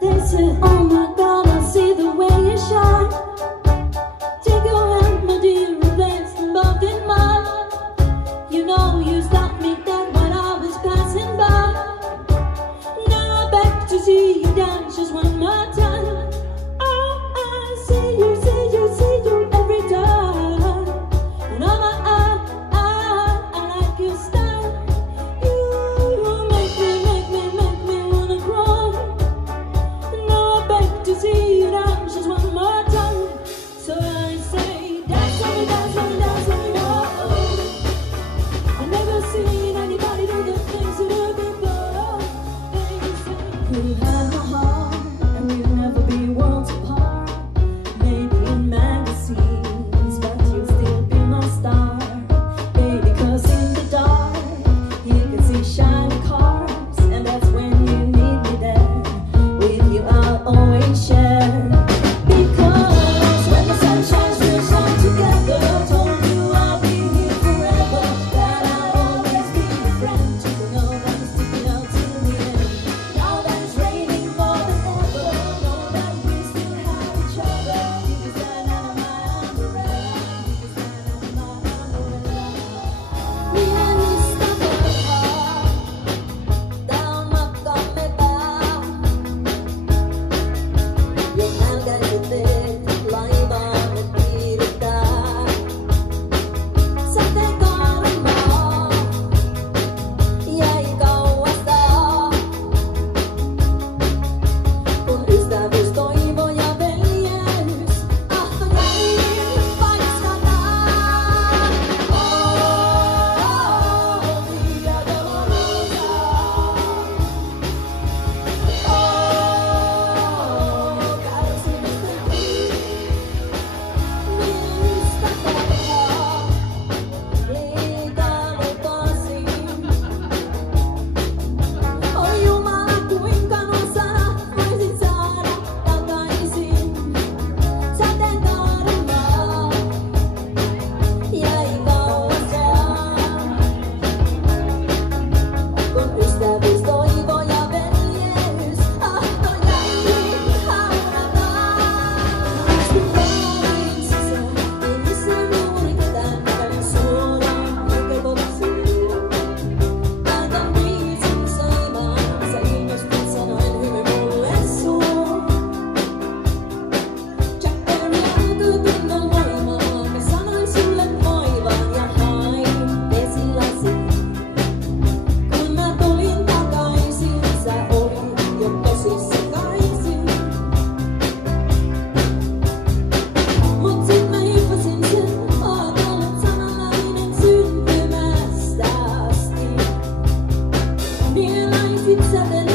They said, oh my God, I see the way you shine. Take your hand, my dear, and place them both in mine. You know you stopped me dead when I was passing by. Now I beg to see you dance just one more time. Oh, I see you, see you, see you every time. And oh my, I like your style. You make me wanna cry. Now I beg to see you dance just one more time. So I say, dance on me, dance on me, dance on me, oh. I've never seen anybody do the things you do before. They say you have my heart, and we'll never be worlds apart. Maybe in magazines, but you'll still be my star. Baby, 'cause in the dark you can see shiny cars, and that's when you need me there. With you I'll always share. Because when the sun shines, we'll shine together. Told you I'll be here forever, that I'll always be your friend. You know that I'm sticking out till the end. Now that it's raining more than ever, know that we still have each other. You can stand under my umbrella. You can stand under my umbrella. Me and you stuck apart, down my come back. Yung nagalitin, laiban at pirita. Sa tekaran mo, yeah, ikaw basta. Kung esta vez estoy voy a verlos, hasta reír, vayas a cantar. Oh, Villa Dolorosa. Oh, casi me sentí. Minsta talaga, ligado to así. Oh, yung mga tuwing ka na sana, may sinsara, pagkaisin. Sa tekaran mo, yeah, ikaw basta. Kung esta vez estoy voy a verlos, hasta reír, ahora va. Gusto ko rin sisa, inisanuri kita na kalusura, magkababasura. Nagamitin sa iba, sa inyos pinsanan, himimuleso. Tsaka niya tutunan mo, mga kasanang sulat mo, ibanyahay, desilasin. Kung matulin kakaisin sa orin, yung kasi sa kaisin. Muntik may pasinsin, o dalat sa nalamin soon be mast asking. Realize it's sudden